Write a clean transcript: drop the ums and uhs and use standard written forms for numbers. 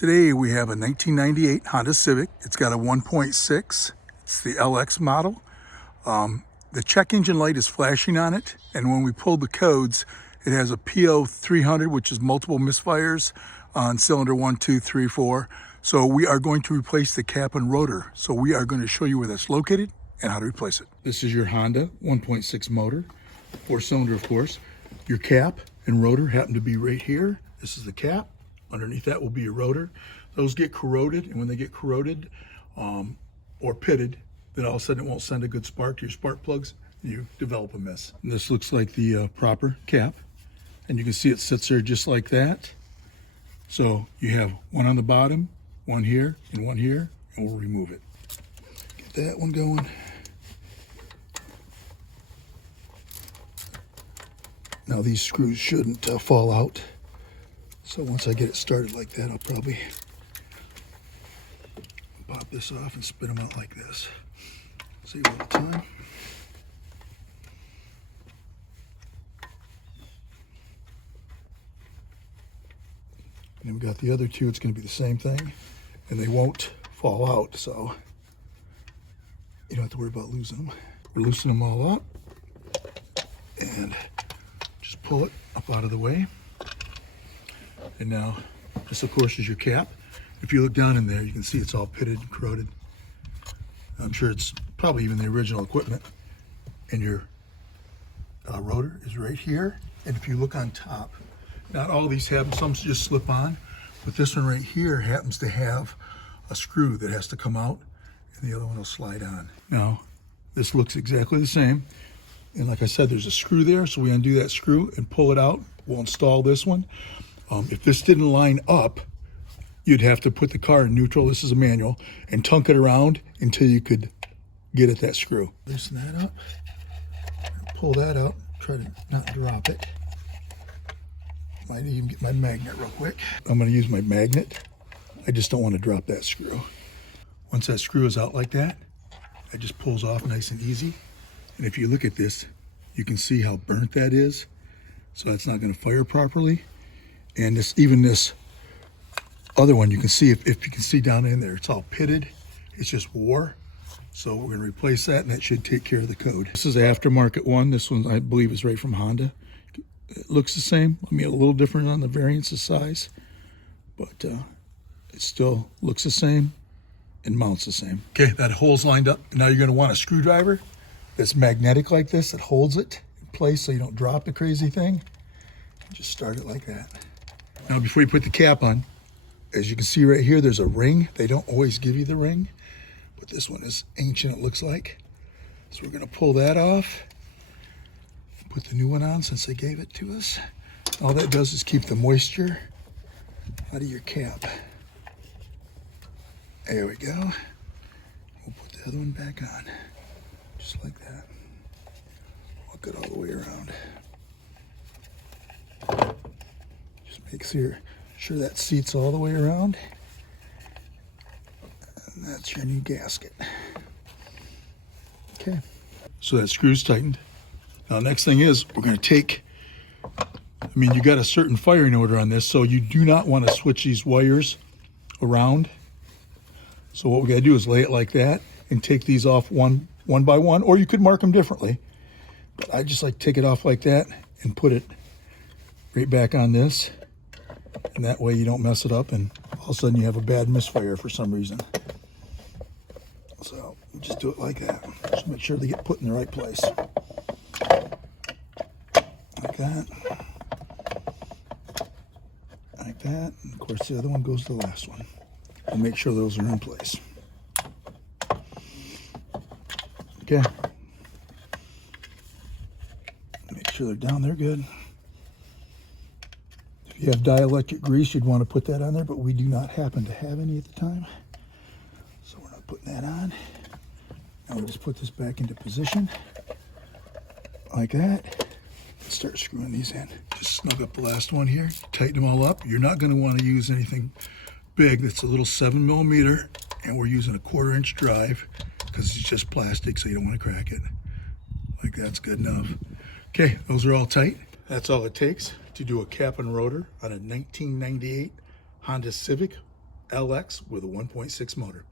Today we have a 1998 Honda Civic. It's got a 1.6. It's the LX model. The check engine light is flashing on it, and when we pull the codes, it has a PO 300, which is multiple misfires on cylinder 1, 2, 3, 4. So we are going to replace the cap and rotor. So we are going to show you where that's located and how to replace it. This is your Honda 1.6 motor, 4-cylinder of course. Your cap and rotor happen to be right here. This is the cap. Underneath that will be your rotor. Those get corroded, and when they get corroded or pitted, then all of a sudden it won't send a good spark to your spark plugs, and you develop a mess. And this looks like the proper cap, and you can see it sits there just like that. So you have one on the bottom, one here, and we'll remove it. Get that one going. Now these screws shouldn't fall out. So once I get it started like that, I'll probably pop this off and spin them out like this. Save a little time. And then we got the other two. It's going to be the same thing, and they won't fall out, so you don't have to worry about losing them. We're loosening them all up, and just pull it up out of the way. And now, this of course is your cap. If you look down in there, you can see it's all pitted and corroded. I'm sure it's probably even the original equipment. And your rotor is right here. And if you look on top, not all these have them, some just slip on, but this one right here happens to have a screw that has to come out, and the other one will slide on. Now, this looks exactly the same. And like I said, there's a screw there, so we undo that screw and pull it out. We'll install this one. If this didn't line up, you'd have to put the car in neutral, this is a manual, and tunk it around until you could get at that screw. Loosen that up, pull that out, try to not drop it. Might even get my magnet real quick. I'm gonna use my magnet. I just don't want to drop that screw. Once that screw is out like that, it just pulls off nice and easy. And if you look at this, you can see how burnt that is. So it's not gonna fire properly. And this other one, you can see, if you can see down in there, it's all pitted. It's just wore. So we're gonna replace that, and that should take care of the code. This is an aftermarket one. This one, I believe, is right from Honda. It looks the same. I mean, a little different on the variance of size, but it still looks the same and mounts the same. Okay, that hole's lined up. Now you're gonna want a screwdriver that's magnetic like this that holds it in place so you don't drop the crazy thing. Just start it like that. Now, before you put the cap on, as you can see right here, there's a ring. They don't always give you the ring, but this one is ancient, it looks like. So we're gonna pull that off, put the new one on since they gave it to us. All that does is keep the moisture out of your cap. There we go. We'll put the other one back on, just like that. Walk it all the way around. Make sure that seats all the way around. And that's your new gasket. Okay. So that screw's tightened. Now next thing is, we're gonna take, you got a certain firing order on this, so you do not want to switch these wires around. So what we gotta do is lay it like that and take these off one by one, or you could mark them differently. But I just like to take it off like that and put it right back on this. And that way you don't mess it up, and all of a sudden you have a bad misfire for some reason. So just do it like that. Just make sure they get put in the right place. Like that. Like that. And of course the other one goes to the last one. And make sure those are in place. Okay. Make sure they're down there good. If you have dielectric grease, you'd want to put that on there, but we do not happen to have any at the time. So we're not putting that on. Now we just put this back into position like that. Start screwing these in. Just snug up the last one here, tighten them all up. You're not going to want to use anything big that's a little 7mm, and we're using a 1/4-inch drive because it's just plastic, so you don't want to crack it. Like that's good enough. Okay, those are all tight. That's all it takes to do a cap and rotor on a 1998 Honda Civic LX with a 1.6 motor.